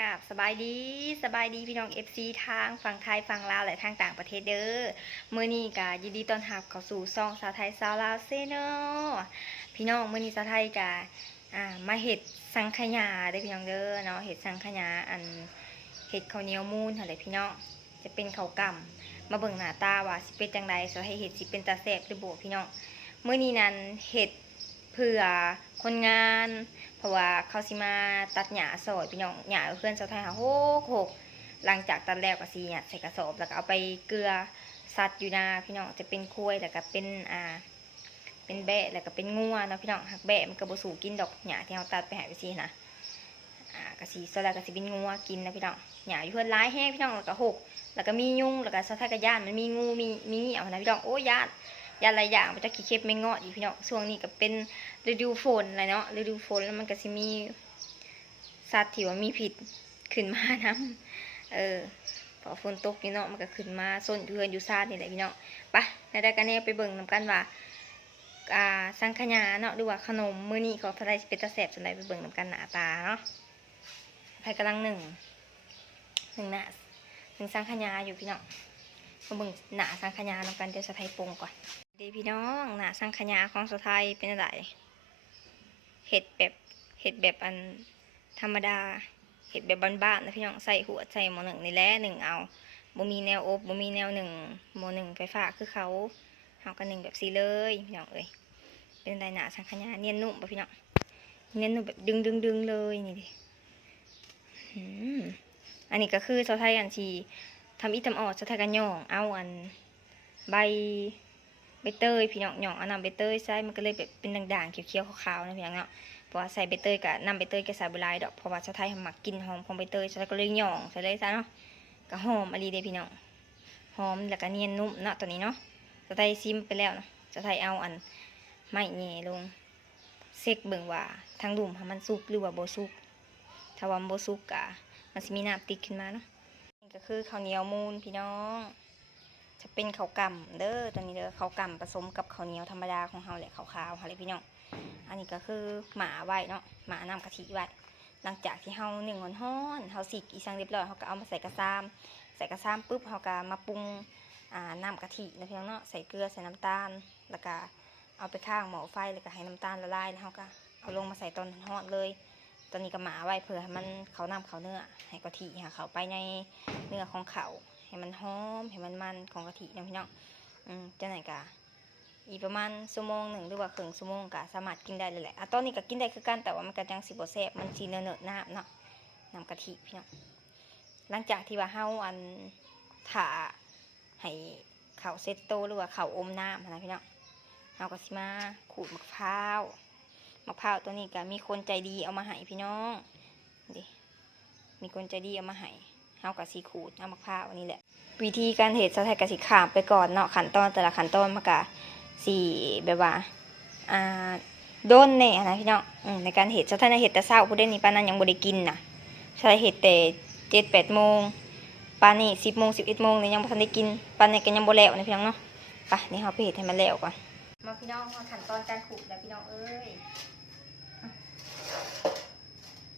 กับสบายดีพี่น้อง FC ทางฝั่งไทยฝั่งลาวและทางต่างประเทศเด้อมื้อนี้ก็ยินดีต้อนรับเข้าสู่ช่องสาวไทยสาวลาวเซโนพี่น้องมื้อนี้สาวไทยก็มาเฮ็ดสังขยาเด้อพี่น้องเด้อเนาะเฮ็ดสังขยาเฮ็ดข้าวเหนียวมูนหั่นแหละพี่น้องจะเป็นข้าวกล่ำมาเบิ่งหน้าตาว่าสิเป็นจังได๋สาวให้เฮ็ดสิเป็นตาแซ่บหรือบ่พี่น้องมื้อนี้นั้นเฮ็ดเพื่อคนงานเพราะว่าเขาสิมาตัดหญ้าซอยพี่น้องหญ้าเพื่อนชาวไทยหาโหกหลังจากตัดแล้วก็สิเนี่ยใส่กระสอบแล้วก็เอาไปเกลือซัดอยู่นาพี่น้องจะเป็นคุ้ยแล้วก็เป็นแบะแล้วก็เป็นงัวเนาะพี่น้องหักแบะมันก็บ่สู่กินดอกหญ้าที่เราตัดไปให้ไปสินะก็สิซะแล้วก็สิเป็นงัวกินนะพี่น้องหญ้าอยู่เพื่อนหลายแห้งพี่น้องแล้วก็หกแล้วก็มียุงแล้วก็ชาวไทยก็ย่านมันมีงูมีเหยี่ยวนะพี่น้องโอ้ย่านหลายอย่างมันจะขี้เข็บไม่งอดอยู่พี่น้องช่วงนี้ก็เป็นฤดูฝนอะไรเนาะฤดูฝนแล้วมันก็สิมีสัตว์ที่ว่ามีพิษขึ้นมาน้ำพอฝนตกนี่เนาะมันก็ขึ้นมาส้นเพื่อนอยู่ซาดนี่แหละพี่น้องไปแล้วได้กันเนี่ยไปเบิ่งนำกันว่าสังขยาเนาะหรือว่าขนมมื้อนี้ของทะเลเป็นตะแสบจังไดไปเบิ่งนำกันหน้าตาเนาะไผกำลังหนึ่งหน้าสังขยาอยู่พี่น้องมาเบิ่งหน้าสังขยานำกันเดี๋ยวสะไทยปรุงก่อนดีพี่น้องหน้าสังขยาของสะไทยเป็นอะไรเห็ดแบบอันธรรมดาเห็ดแบบบ้านๆนะพี่น้องใส่หัวใส่หม้อหนึ่งนี่แหละหนึ่งเอาบ่มีแนวอบบ่มีแนวหนึ่งหม้อหนึ่งไฟฟ้าคือเขากันหนึ่งแบบสีเลยพี่น้องเอ้ยเป็นไรหน้าสังขยาเนียนนุ่มป่ะพี่น้องเนียนนุ่มแบบดึงเลยนี่ดิอันนี้ก็คือสะไทยอันที่ทำอีทำออดสะไทยกันย่องเอาใบเตยพี่น้องหย่องเอานำใบเตยใส่มันก็เลยแบบเป็นด่างๆเขียวๆขาวๆนะพี่น้องเนาะเพราะว่าใส่ใบเตยกับนำใบเตยกับใส่ใบลายดอกเพราะว่าชาวไทยหมักกินหอมของใบเตยชาวไทยก็เลยหย่องใส่เลยซะเนาะก็หอมอะไรเด้พี่น้องหอมแล้วก็เนียนนุ่มเนาะตัวนี้เนาะชาวไทยซิมไปแล้วเนาะชาวไทยเอาไม้แง่ลงเซ็กเบิ่งว่าทางดุ่มมันสุกหรือว่าโบสุกถ้าว่าโบสุกกะมันจะมีน้ำติดขึ้นมาเนาะนี่ก็คือข้าวเหนียวมูนพี่น้องจะเป็นข้าวกล่ำเด้อตัวนี้เด้อข้าวกล่ำผสมกับข้าวเหนียวธรรมดาของเฮาแหละขาวๆอะไรพี่น้องอันนี้ก็คือหมาไว้เนาะหมาน้ำกะทิไว้หลังจากที่เฮาหนึ่งฮ้อนเฮาสิกอีสังเรียบร้อยเฮาก็เอามาใส่กระซามปุ๊บเฮาก็มาปรุงน้ำกะทินะพี่น้องเนาะใส่เกลือใส่น้ำตาลแล้วก็เอาไปข้างหม้อไฟแล้วก็ให้น้ำตาลละลายแล้วเฮาก็เอาลงมาใส่ตอนฮ้อนเลยตอนนี้ก็หมาไว้เผื่อให้มันเขาน้ำเขาเนื้อให้กะทิเขาไปในเนื้อของเขาให้มันหอมให้มันของกะทินะพี่น้องจะไหนกะอีกประมาณชั่วโมงหนึ่งหรือว่าครึ่งชั่วโมงกะสามารถกินได้เลยแหละตอนนี้ก็กินได้คือกันแต่ว่ามันก็ยังสิบ่แซ่บมันสีเนื้อน้ำเนาะน้ำกะทิพี่น้องหลังจากที่ว่าเฮาถ่าให้เขาเซตโตหรือว่าเขาอมน้ำนะพี่น้องเฮาก็สิมาขูดมะพร้าวตัวนี้ก็มีคนใจดีเอามาให้พี่น้องดิมีคนใจดีเอามาให้เฮากับสีขูดเอามะพร้าวนี่แหละวิธีการเห็ดสะไทยกับสีขามไปก่อนเนาะขั้นตอนแต่ละขั้นตอนมันก็สีแบบว่าโดนแน่นะพี่น้องในการเห็ดสะไทยเห็ดแต่เช้าผู้เด่นนี่ป้านั้นยังบ่ได้กินนะสะไทยเห็ดแต่7-8 โมงป้านี่10 โมง 11 โมงเนี่ยยังบ่ทันได้กินป้านี่ก็ยังบ่แล้วนะพี่น้องเนาะไปนี่เฮาไปเห็ดให้มันแล้วก่อนมาพี่น้องขั้นตอนการขูดแล้วพี่น้องเอ้ย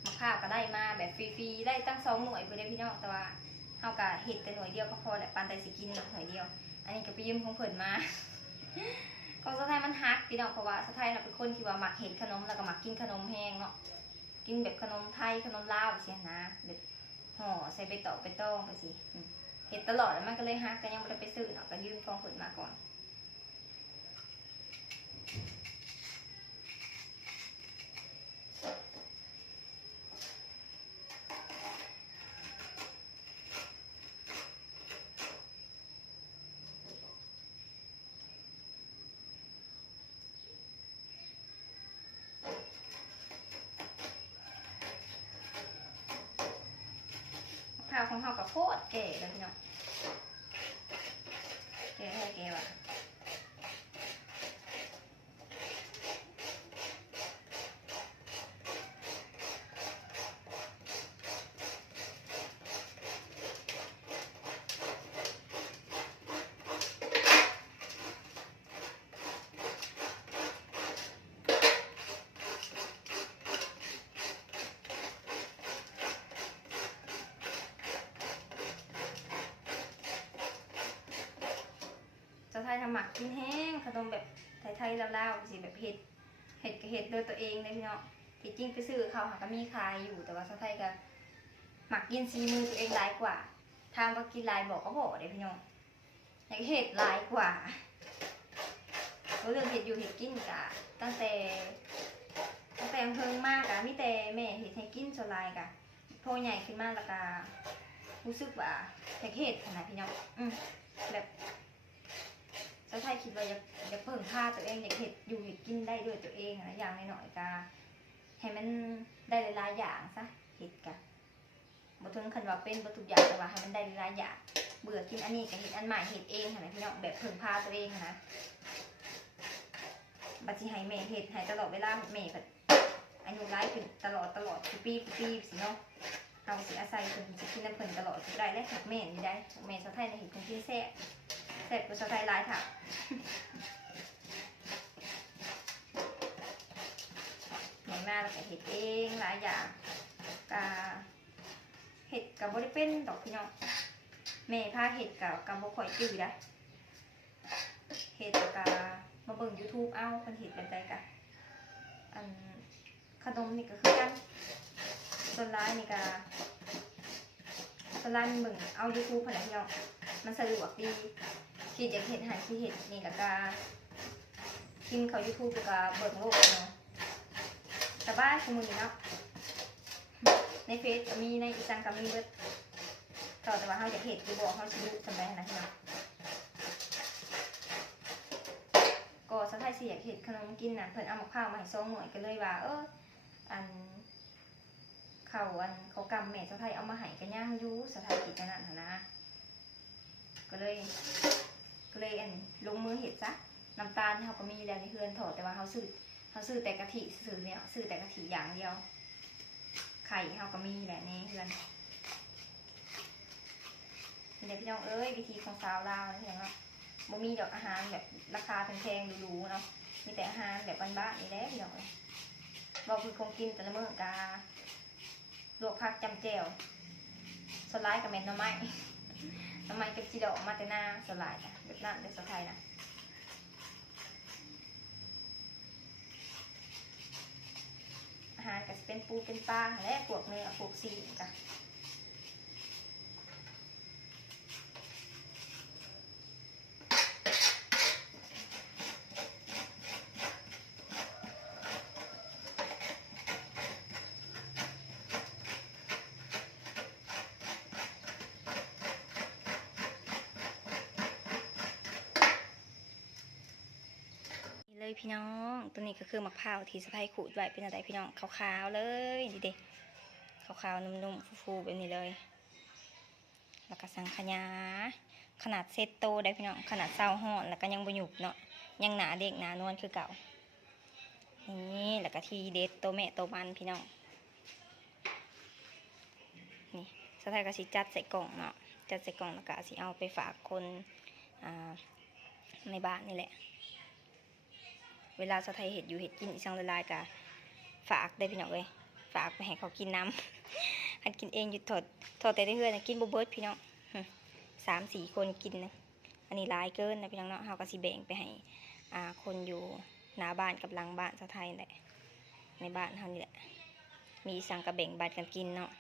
มะพร้าวก็ได้มาแบบฟรีๆได้ตั้ง2 หน่วยไปเลยพี่น้องแต่ว่าเฮากะเห็ดแต่หน่วยเดียวก็พอแหละปานใดสิกินหน่วยเดียวอันนี้ก็ไปยืมของเพิ่นมาของสะไทยมันฮักพี่น้องเพราะว่าสะไทยเป็นคนที่ว่ามักเห็ดขนมแล้วก็มักกินขนมแห้งเนาะกินแบบขนมไทยขนมลาวสินะแบบห่อใส่ใบตองไปสิเห็ดตลอดแล้วมันก็เลยฮักแต่ยังไม่ได้ไปซื้อเนาะก็ยืมของเพิ่นมาก่อนข้าวของเฮากับโคตรแก่เลยพี่น้องแก่ว่ะ กินแห้งขนมแบบไทยๆลาวๆสิแบบเห็ดกับเห็ดโดยตัวเองเลยพี่น้องที่จริงไปซื้อเขาหาก็มีขายอยู่แต่ว่าสาวไทยก็หมักกินซีมือตัวเองหลายกว่าทางก็กินหลายบอกก็บอกเด้พี่น้องอยากเห็ดหลายกว่าเรื่องเห็ดอยู่เห็ดกินกะตั้งแต่เพิ่งมากอะมีแต่แม่เห็ดให้กินส่วนหลายกะพอใหญ่ขึ้นมากแล้วก็รู้สึกว่าอยากเห็ดขนาดพี่น้องแบบสาวไทยคิดว่าอยากเพิ่มค่าตัวเองอยากเห็ดอยู่เห็ดกินได้ด้วยตัวเองนะอย่างน้อยๆกะให้มันได้หลายๆอย่างซะเห็ดกะบ่ถึงคันว่าเป็นบ่ทุกอย่างแต่ว่าให้มันได้หลายอย่างเบื่อกินอันนี้ก็เห็ดอันใหม่เห็ดเองค่ะพี่น้องแบบเพิ่มค่าตัวเองนะบัดสิให้แม่เห็ดให้ตลอดเวลาแม่แบบอายุร้ายขึ้นตลอดปีสิเนาะเอาสิอาศัยเพิ่นสิกินน้ำเพิ่นตลอดได้และหักแม่นี่ได้แม่สาวไทยในเห็ดเพิ่นกินแซ่บกว่าสาวไทยหลายค่ะแม่มาแล้วก็เห็ดเองหลายอย่างกะเห็ดกับบ่ได้เป็นดอกพี่น้องแม่พาเห็ดกับบ่ค่อยจืดได้เห็ดกับมาเบิ่ง YouTube เอาเพิ่นเห็ดแบบใดกะอันขนมนี่ก็คือกันส่วนร้ายนี่ก็ส่วนร้ายมันเบิ่งเอา YouTube เพิ่นแหละพี่น้องมันสะดวกดีที่อยากเห็ดหันที่เห็ดนี่แล้วก็พิมพ์เข้า YouTube แล้วก็เบิ่งโลกเนาะสบายคือมื้อนี้เนาะในเฟซก็มีในอินสตาแกรมก็มีเบิดแต่ว่าเฮาอยากเห็ดอยู่บ่เฮาสิรู้สำใดนะพี่น้องก็สาวไทยสิอยากเห็ดขนมกินน่ะเพิ่นเอามะพร้าวมาให้2หน่วยก็เลยว่าอันเขากำแม่สาวไทยเอามาให้ก็ย่างอยู่สาวไทยกินกันนั่นหั่นนะก็เลยลงมือเห็ดซะน้ำตาลเฮาก็มีแล้วในเฮือนถอดแต่ว่าเฮาซื้อแต่กะทิซื้อเนี่ยซื้อแต่กะทิอย่างเดียวไข่เฮาก็มีแหละในเฮือนเดี๋ยวพี่น้องวิธีของสาวลาวนะพี่น้องเนาะบ่มีดอกอาหารแบบราคาแพงๆหรูๆเนาะมีแต่อาหารแบบบ้านๆนี่แหละพี่น้องเราคือคงกินแต่ละมื้อกาลวกผักจำแจ่วสไลด์กับแมนหน่อไม้กับจีดอกมาแต่หน้าสไลด์นะแบบนั้นเป็นสไทยนะอาหารก็จะเป็นปูเป็นปลาและพวกเนื้อพวกซีกันเลยพี่น้องตัวนี้ก็คือมะพร้าวที่สะพายขูดไว้เป็นอะไรพี่น้องขาวๆเลยดิเด็ขาวๆนุ่มๆฟูๆแบบนี้เลยแล้วก็สังขยาขนาดเซตโตได้พี่น้องขนาดเศร้าห่อนแล้วก็ยังบหยุบเนาะยังหนาเด็กหนานวลคือเก่านี่แล้วก็ทีเด็ดโตแม่โตมันพี่น้องนี่สะพายก็สิจัดใส่กล่องเนาะจัดใส่กล่องแล้วก็สิเอาไปฝากคนในบ้านนี่แหละเวลาสะไทยเห็ดอยู่เห็ดกินอีสังละลายกะฝากได้พี่น้องเลยฝากไปให้เขากินน้ำอันกินเองหยุดถอดแต่ได้เพื่อนกินโบเบิร์ตพี่น้อง3-4 คนกินนะอันนี้หลายเกินนะพี่น้องเนาะเขาก็สิแบ่งไปให้คนอยู่หน้าบ้านกับหลังบ้านสะไทยแหละในบ้านเขานี่แหละมีสังกะแบ่งบัตรกันกินเนาะ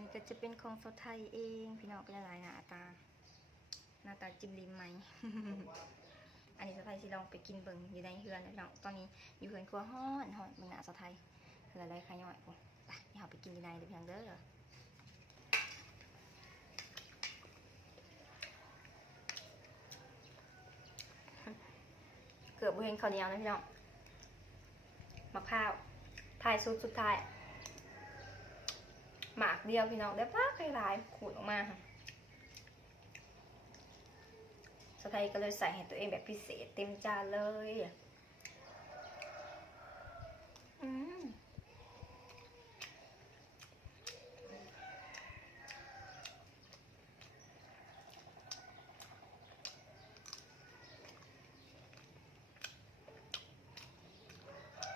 นนี้ก็จะเป็นของสาวไทยเองพี่น้องเป็นอะไรหน้าตาจิ้มลิ้มไหม อันนี้สาวไทยสิลองไปกินเบิ่งอยู่ในเฮือนนะพี่น้องตอนนี้อยู่เฮือนครัวฮ้อนเบิ่งหน้าสาวไทยเฮือนอะไรขย่อยผมไปเดี๋ยวเราไปกินอยู่ในเดี๋ยวพี่น้องเด้อเกือบบ่เห็นข้าวเหนียวนะพี่น้องมะพร้าวท้ายสุดท้ายหมากเดียวพี่น้องได้ปะใครหลายขูดออกมาค่ะสไทยก็เลยใส่ให้ตัวเองแบบพิเศษเต็มจานเลย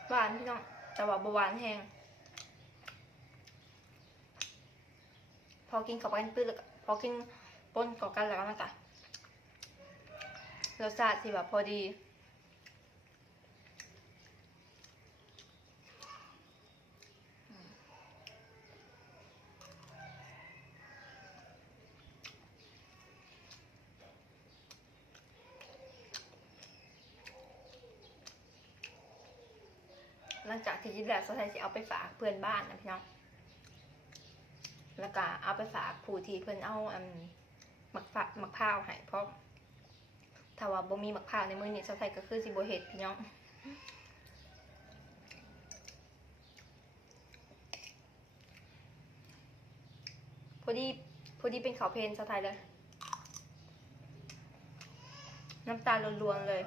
หวานพี่น้องแต่ว่าบหวานแห้งพอกินกับกันปื้ดแล้วพอกินปนกับกันแล้วนะจ๊ะรสชาติที่แบบพอดีหลังจากที่กินแล้วสไทยจะเอาไปฝากเพื่อนบ้านนะพี่น้องแล้วก็เอาไปฝากผู้ที่เพื่อนเอาหมักพร้าวให้เพราะถ้าว่าบ่มีหมักพร้าวในมือนี้สไทยก็คือสิบ่เฮ็ดพี่น้องพอดีเป็นข้าวเพลนสไทยเลยน้ำตาลล้วนๆเลย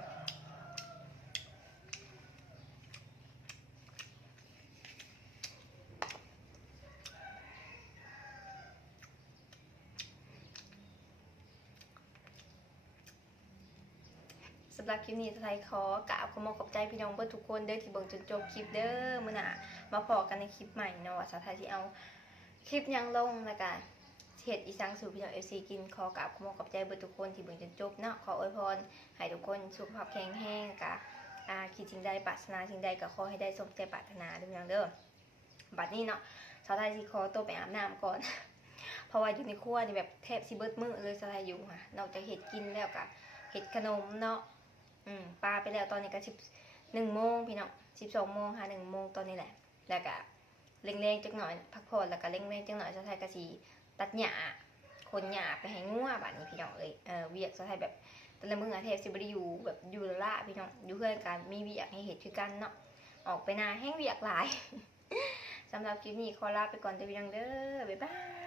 สำหรับคลิปนี้ไทยขอกราบขอขอบใจพี่น้องเพื่อนทุกคนเด้อที่เบิ่งจนจบคลิปเด้อมื้อหน้ามาพอกันในคลิปใหม่เนาะว่าสาวไทยที่เอาคลิปยังลงแล้วกันเฮ็ดอีสังสู่พี่น้อง FC กินขอกราบขอขอบใจเพื่อนทุกคนที่เบิ่งจนจบเนาะขออวยพรให้ทุกคนสุขภาพแข็งแรงกะคิดสิ่งใดปรารถนาสิ่งใดก็ขอให้ได้สมใจปรารถนาเด้อพี่น้องเด้อบัดนี้เนาะสาวไทยสิขอตัวไปอาบน้ำก่อนเพราะว่าอยู่ในครัวนี่แบบแทบสิเบิดมื้อเลยสาวไทยอยู่ค่ะนอกจากเฮ็ดกินแล้วก็เฮ็ดขนมเนาะปลาไปแล้วตอนนี้ก็11 โมงพี่น้อง12 โมงค่ะ1 โมงตอนนี้แหละแล้วก็เร่งๆจักหน่อยพักผ่อนแล้วก็เร่งๆจักหน่อยสาวไทยก็สิตัดหญ้าคนหญ้าไปให้งัวบัดนี้พี่น้องเอ้ยเวียกสาวไทยแบบแต่ละมื้อแทบสิบ่ได้อยู่แบบอยู่ละพี่น้องอยู่เพื่อนกันมีเวียกให้เฮ็ดคือกันเนาะออกไปนาแห้งเวียกหลาย สำหรับคลิปนี้ขอลาไปก่อนเด้อพี่น้องเด้อบ๊ายบาย